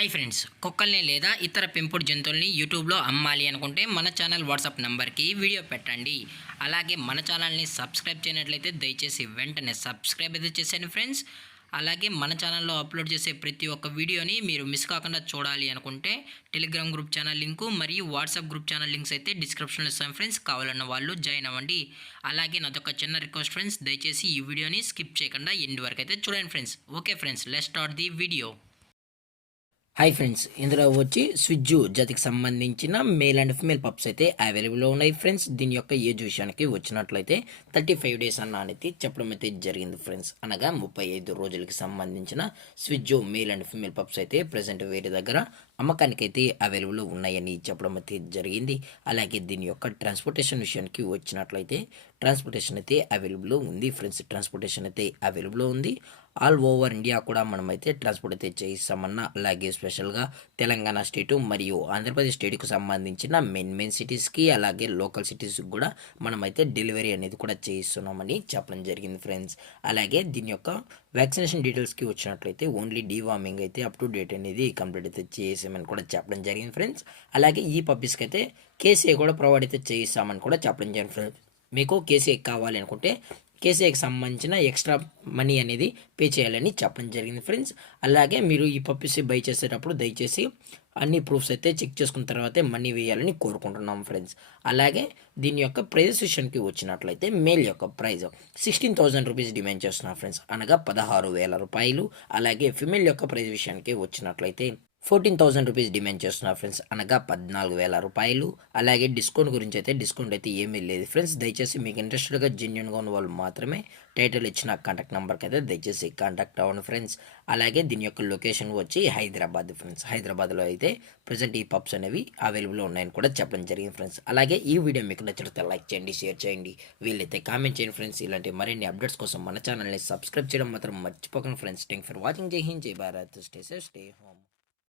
Hi friends, కుక్కల్ని లేదా ఇతర పెంపుడు జంతువుల్ని యూట్యూబ్లో అమ్మాలి అనుకుంటే మన ఛానల్ వాట్సాప్ నెంబర్కి వీడియో పెట్టండి. అలాగే మన ఛానల్ని సబ్స్క్రైబ్ చేయనట్లయితే దయచేసి వెంటనే సబ్స్క్రైబ్ అయితే చేసేయండి ఫ్రెండ్స్. అలాగే మన ఛానల్లో అప్లోడ్ చేసే ప్రతి ఒక్క వీడియోని మీరు మిస్ కాకుండా చూడాలి అనుకుంటే టెలిగ్రామ్ గ్రూప్ ఛానల్ లింకు మరియు వాట్సాప్ గ్రూప్ ఛానల్ లింక్స్ అయితే డిస్క్రిప్షన్లో ఇస్తాను ఫ్రెండ్స్. కావాలన్న వాళ్ళు జాయిన్ అవ్వండి. అలాగే నాదొక చిన్న రిక్వెస్ట్ ఫ్రెండ్స్, దయచేసి ఈ వీడియోని స్కిప్ చేయకుండా ఎండ్ వరకు అయితే చూడండి friends. Okay friends, let's start the video. Hi friends, ఇందులో వచ్చి స్విజ్జు జాతికి సంబంధించిన మేల్ అండ్ ఫిమేల్ పప్స్ అయితే అవైలబుల్లో ఉన్నాయి ఫ్రెండ్స్. దీని యొక్క ఏజ్ విషయానికి వచ్చినట్లయితే 35 డేస్ అన్న అనేది చెప్పడం అయితే జరిగింది ఫ్రెండ్స్. అనగా 35 రోజులకి సంబంధించిన స్విజ్జు మేల్ అండ్ ఫిమేల్ పప్స్ అయితే ప్రజెంట్ వేరే దగ్గర అమ్మకానికి అయితే అవైలబుల్ ఉన్నాయని చెప్పడం అయితే జరిగింది. అలాగే దీని యొక్క ట్రాన్స్పోర్టేషన్ విషయానికి వచ్చినట్లయితే ట్రాన్స్పోర్టేషన్ అయితే అవైలబుల్ ఉంది ఫ్రెండ్స్. ట్రాన్స్పోర్టేషన్ అయితే అవైలబుల్ ఉంది. ఆల్ ఓవర్ ఇండియా కూడా మనమైతే ట్రాన్స్పోర్ట్ అయితే చేయిస్తామన్నా, అలాగే స్పెషల్గా తెలంగాణ స్టేటు మరియు ఆంధ్రప్రదేశ్ స్టేట్కి సంబంధించిన మెయిన్ సిటీస్కి అలాగే లోకల్ సిటీస్కి కూడా మనమైతే డెలివరీ అనేది కూడా చేయిస్తున్నామని చెప్పడం జరిగింది ఫ్రెండ్స్. అలాగే దీని యొక్క వ్యాక్సినేషన్ డీటెయిల్స్కి వచ్చినట్లయితే ఓన్లీ డీవార్మింగ్ అయితే అప్ టు డేట్ అనేది కంప్లీట్ అయితే చేసామని కూడా చెప్పడం జరిగింది ఫ్రెండ్స్. అలాగే ఈ పప్పీస్కి అయితే కేసీఐ కూడా ప్రొవైడ్ అయితే చేయిస్తామని కూడా చెప్పడం జరిగింది ఫ్రెండ్స్. మీకు కేసీఐ కావాలి అనుకుంటే కేసీఐకి సంబంధించిన ఎక్స్ట్రా మనీ అనేది పే చేయాలని చెప్పడం జరిగింది ఫ్రెండ్స్. అలాగే మీరు ఈ పప్పీస్ బై చేసేటప్పుడు దయచేసి అన్ని ప్రూఫ్స్ అయితే చెక్ చేసుకున్న తర్వాతే మనీ వేయాలని కోరుకుంటున్నాం ఫ్రెండ్స్. అలాగే దీని యొక్క ప్రైజెస్ విషయానికి వచ్చినట్లయితే మేల్ యొక్క ప్రైజ్ 16,000 రూపీస్ డిమాండ్ చేస్తున్నారు ఫ్రెండ్స్, అనగా 16,000 రూపాయలు. అలాగే ఫిమేల్ యొక్క ప్రైజ్ విషయానికి వచ్చినట్లయితే 14,000 రూపీస్ డిమాండ్ చేస్తున్నారు ఫ్రెండ్స్, అనగా 14,000 రూపాయలు. అలాగే డిస్కౌంట్ గురించి అయితే డిస్కౌంట్ అయితే ఏమీ లేదు ఫ్రెండ్స్. దయచేసి మీకు ఇంట్రెస్టెడ్గా జెన్యున్గా ఉన్న వాళ్ళు మాత్రమే టైటిల్ ఇచ్చిన కాంటాక్ట్ నెంబర్కి అయితే దయచేసి కాంటాక్ట్ అవ్వండి ఫ్రెండ్స్. అలాగే దీని యొక్క లొకేషన్ వచ్చి హైదరాబాద్ ఫ్రెండ్స్. హైదరాబాద్లో అయితే ప్రజెంట్ ఈ పప్స్ అనేవి అవైలబుల్లో ఉన్నాయని కూడా చెప్పడం జరిగింది ఫ్రెండ్స్. అలాగే ఈ వీడియో మీకు నచ్చితే లైక్ చేయండి, షేర్ చేయండి, వీళ్ళైతే కామెంట్ చేయండి ఫ్రెండ్స్. ఇలాంటి మరిన్ని అప్డేట్స్ కోసం మన ఛానల్ని సబ్స్క్రైబ్ చేయడం మాత్రం మర్చిపోకండి ఫ్రెండ్స్. Thank for watching. జై హింద్, జై Bharat, stay safe, stay home.